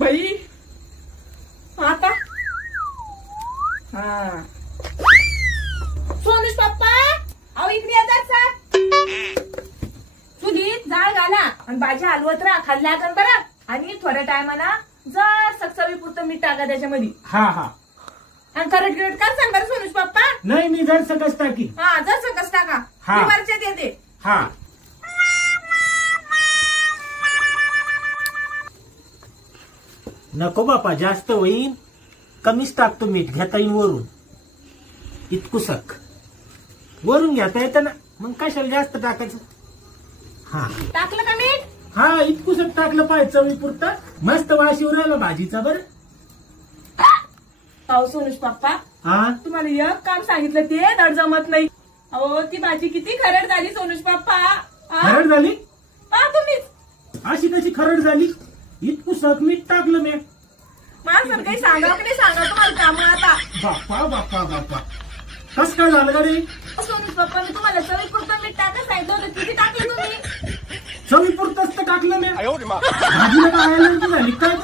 बाई आता हा सोनूश पप्पा अहो इकडे येतात चुलीत जाळ घाला आणि भाजी हलवत राहा खाल्ल्या पण बरं आणि थोड्या टायमाना जर सक्सवी पुरतं मीठ टाका त्याच्यामध्ये. हा हा आणि करट गिरट का सांग बरं सोनूश पप्पा. नाही मी जर सकस टाकी. हा जर सकस टाका. हा. वरच्यात येते. हा नको बापा जास्त होईन कमीच टाकतो मीठ घेता येईन वरून इतकुसक वरून घेता येतं ना मग कशाला जास्त टाकायचं. हा टाकलं का मीठ. हा इतकुसक टाकलं पाहिजे चवीपुरतं मस्त वास येऊ राहिला भाजीचा. बरं अहो सोनूश पप्पा हा तुम्हाला एक काम सांगितलं ते धड जमत नाही. अहो ती भाजी किती खरड झाली सोनूश पप्पा. हा? खरड झाली. पहा तुम्हीच अशी कशी खरड झाली. इतकुसक मीठ टाकलं मी. मला काही सांगा की नाही सांगा तुम्हाला काम आता. बाप्पा बाप्पा बाप्पा कस काय झालं का रे. सोनूश पप्पा मी तुम्हाला चवीपुरतं मीठ टाका सांगितलं होतं किती टाकलं तुम्ही. चवीपुरतच तर टाकलं मी. भाजीला काय ॲलर्जी झाली काय